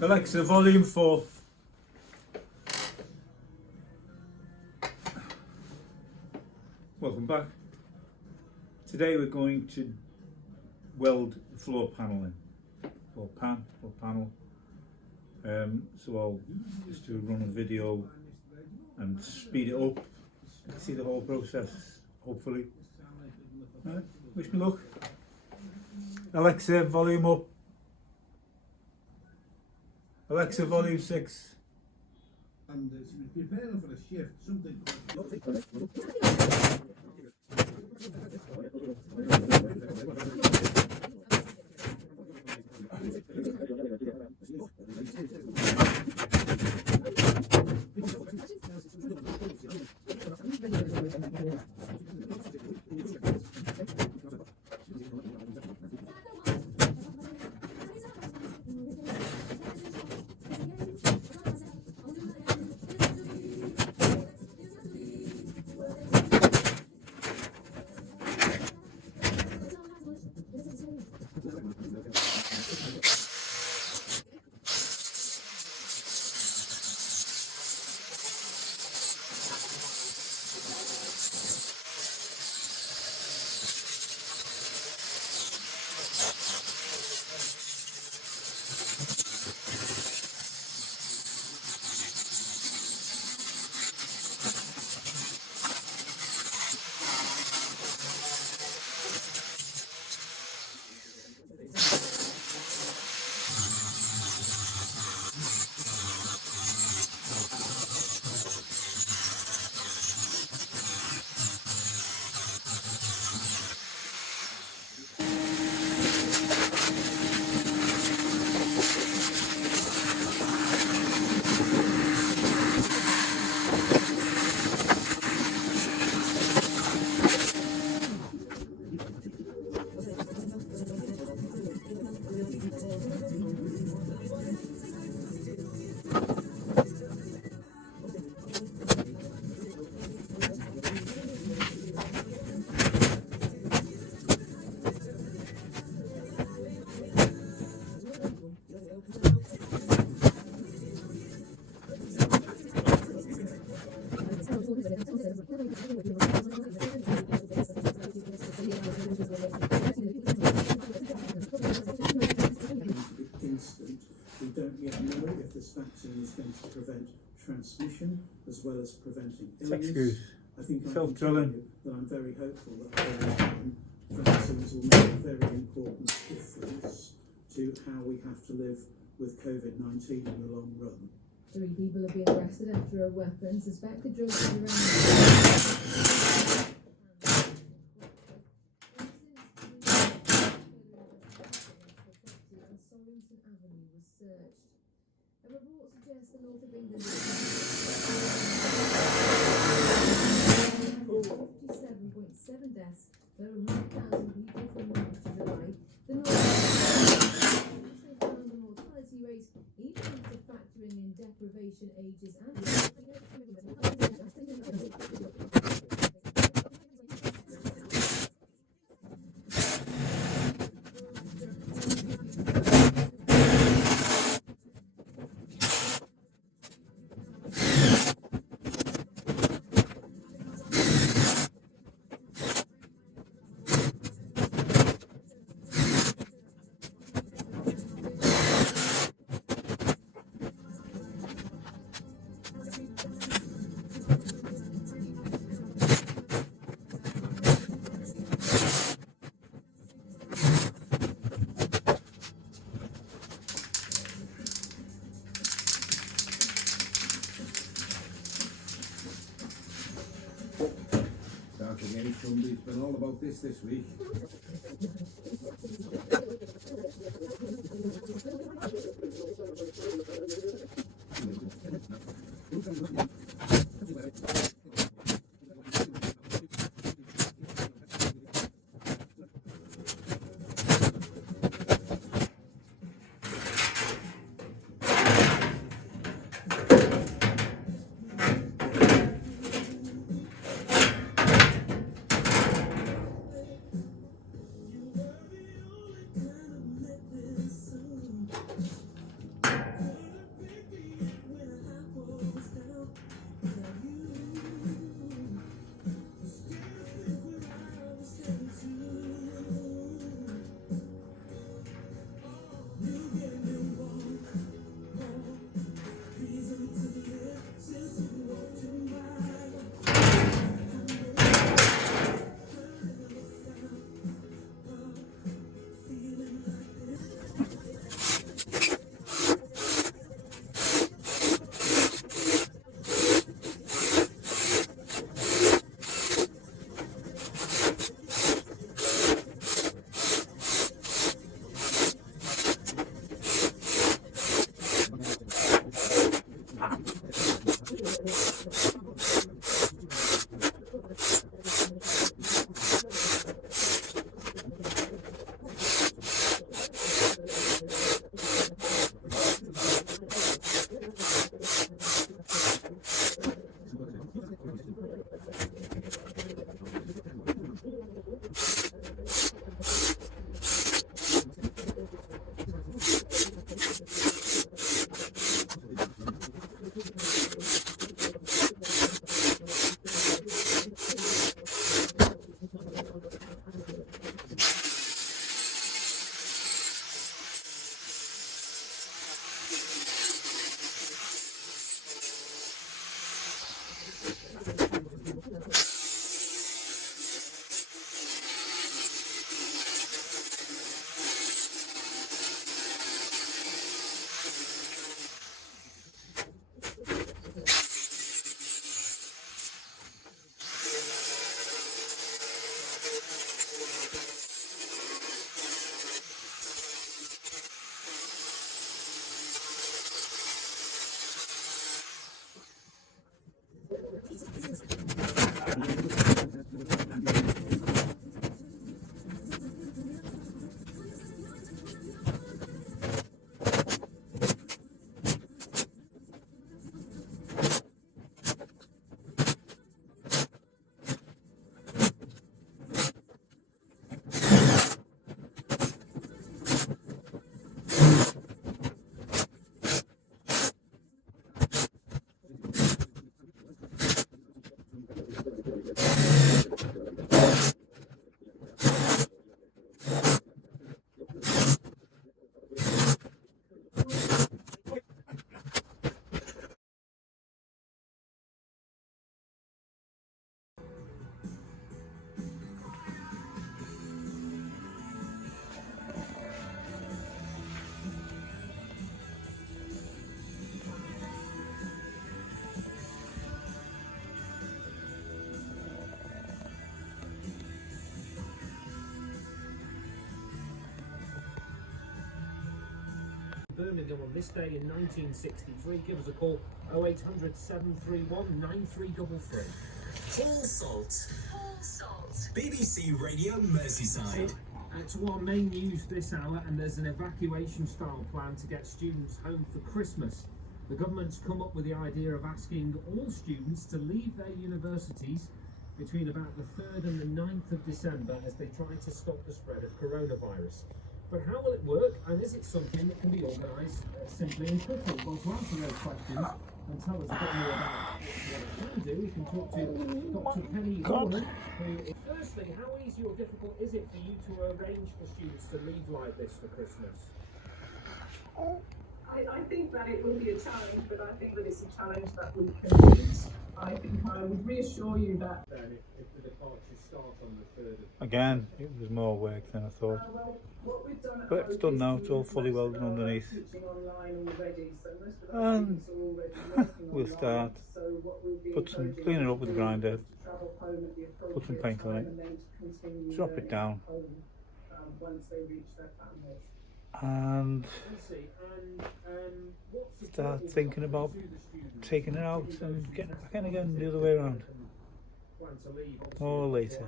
Alexa, volume 4. Welcome back. Today we're going to weld the floor panel in, or panel. So I'll just do a run of video and speed it up, see the whole process, hopefully. Right, wish me luck. Alexa, volume up. Alexa, volume 6. And she was preparing for a shift, something. We don't yet know if this vaccine is going to prevent transmission as well as preventing illness. I think I can tell you that I'm very hopeful that vaccines will make a very important difference to how we have to live with COVID-19 in the long run. 3 people have been arrested after a weapon suspected drugs around. A report suggests the north of England is 57.7 deaths per 100,000 people from March to July. The north also found the mortality rate, even after factoring in deprivation ages and Somebody's been all about this week. Birmingham on this day in 1963, give us a call 0800 731 9333. Hall Salt. Hall Salt. BBC Radio Merseyside. To our main news this hour, and there's an evacuation style plan to get students home for Christmas. The government's come up with the idea of asking all students to leave their universities between about the 3rd and the 9th of December as they try to stop the spread of coronavirus. But how will it work, and is it something that can be organised simply and quickly? Well, to answer those questions and tell us a bit more about what it can do, we can talk to Dr. Penny Warren, who, firstly, how easy or difficult is it for you to arrange for students to leave like this for Christmas? I think that it will be a challenge, but I think that it's a challenge that we can meet. I think I would reassure you that... Then if the departures start on the 3rd of... Again, it was more work than I thought. well, what we've done at But it's done now, it's all fully welded underneath. And we'll start, put some, clean it up with the grinder, put some paint on it, drop it down, and start thinking about taking it out and getting it back in again the other way around, or later.